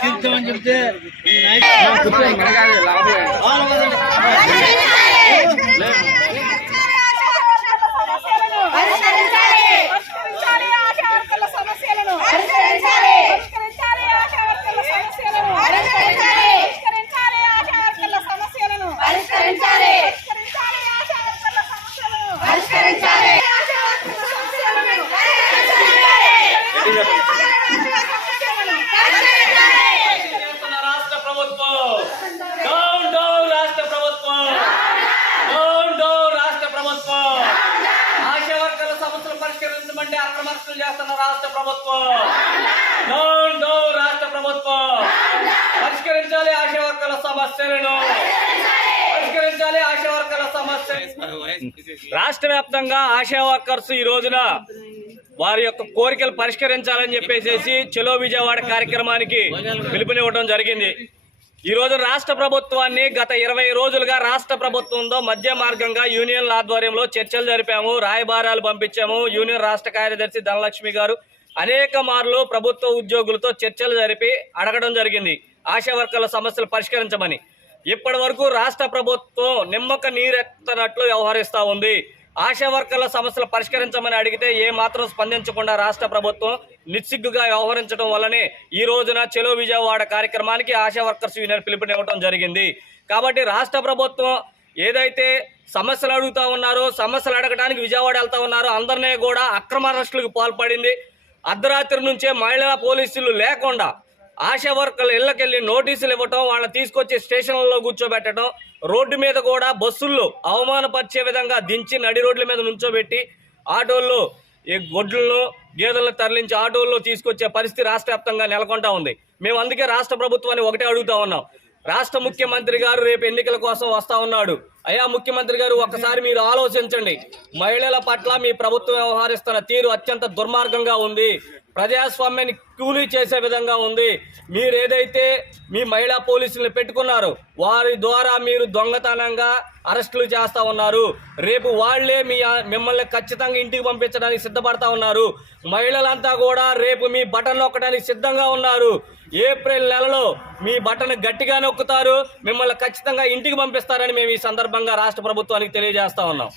తీర్చామని చెప్తే పరిష్కరించమంటే అక్రమస్తులు చేస్తున్న రాష్ట్ర ప్రభుత్వం రాష్ట్ర ప్రభుత్వం పరిష్కరించాలి ఆశా వర్కర్ల సమస్యలను పరిష్కరించాలి ఆశా వర్కర్ల సమస్యలు. రాష్ట్ర వ్యాప్తంగా ఆశా వర్కర్స్ ఈ రోజున వారి యొక్క కోరికలు పరిష్కరించాలని చెప్పేసి చలో విజయవాడ కార్యక్రమానికి పిలుపునివ్వడం జరిగింది. ఈ రోజు రాష్ట్ర ప్రభుత్వాన్ని గత 20 రోజులుగా రాష్ట్ర ప్రభుత్వంతో మధ్య మార్గంగా యూనియన్ల ఆధ్వర్యంలో చర్చలు జరిపాము, రాయబారాలు పంపించాము. యూనియన్ రాష్ట్ర కార్యదర్శి ధనలక్ష్మి గారు అనేక మార్లు ప్రభుత్వ ఉద్యోగులతో చర్చలు జరిపి అడగడం జరిగింది ఆశా వర్కర్ల సమస్యలు పరిష్కరించమని. ఇప్పటి వరకు రాష్ట్ర ప్రభుత్వం నిమ్మక నీరెత్తనట్లు వ్యవహరిస్తూ ఉంది. ఆశా వర్కర్ల సమస్యలు పరిష్కరించమని అడిగితే ఏ మాత్రం స్పందించకుండా రాష్ట్ర ప్రభుత్వం నిస్సిగ్గుగా వ్యవహరించడం వల్లనే ఈ రోజున చలో విజయవాడ కార్యక్రమానికి ఆశా వర్కర్స్ యూనియన్ పిలుపునివ్వడం జరిగింది. కాబట్టి రాష్ట్ర ప్రభుత్వం ఏదైతే సమస్యలు అడుగుతా ఉన్నారో, సమస్యలు అడగడానికి విజయవాడ వెళ్తా ఉన్నారో, అందరినీ కూడా అక్రమ అరెస్టులకు పాల్పడింది. అర్ధరాత్రి నుంచే మహిళా పోలీసులు లేకుండా ఆశా వర్కర్లు ఇళ్లకెళ్లి నోటీసులు ఇవ్వటం, వాళ్ళని తీసుకొచ్చి స్టేషన్లలో కూర్చోబెట్టడం, రోడ్డు మీద కూడా బస్సుల్లో అవమానపరిచే విధంగా దించి నడి రోడ్ల మీద నుంచోబెట్టి ఆటోల్లో ఈ గొడ్లను గేదెలను తరలించి ఆటోల్లో తీసుకొచ్చే పరిస్థితి రాష్ట్ర వ్యాప్తంగా నెలకొంటా ఉంది. మేము అందుకే రాష్ట్ర ప్రభుత్వాన్ని ఒకటే అడుగుతా ఉన్నాం. రాష్ట్ర ముఖ్యమంత్రి గారు రేపు ఎన్నికల కోసం వస్తా ఉన్నాడు. అయ్యా ముఖ్యమంత్రి గారు, ఒక్కసారి మీరు ఆలోచించండి. మహిళల పట్ల మీ ప్రభుత్వం వ్యవహరిస్తున్న తీరు అత్యంత దుర్మార్గంగా ఉంది, ప్రజాస్వామ్యాన్ని కూలీ చేసే విధంగా ఉంది. మీరు ఏదైతే మీ మహిళా పోలీసులను పెట్టుకున్నారో వారి ద్వారా మీరు దొంగతనంగా అరెస్టులు చేస్తా ఉన్నారు. రేపు వాళ్లే మిమ్మల్ని ఖచ్చితంగా ఇంటికి పంపించడానికి సిద్ధపడతా ఉన్నారు. మహిళలంతా కూడా రేపు మీ బటన్ నొక్కడానికి సిద్ధంగా ఉన్నారు. ఏప్రిల్ నెలలో మీ బటన్ గట్టిగా నొక్కుతారు, మిమ్మల్ని ఖచ్చితంగా ఇంటికి పంపిస్తారని మేము ఈ సందర్భంగా రాష్ట్ర ప్రభుత్వానికి తెలియజేస్తా ఉన్నాం.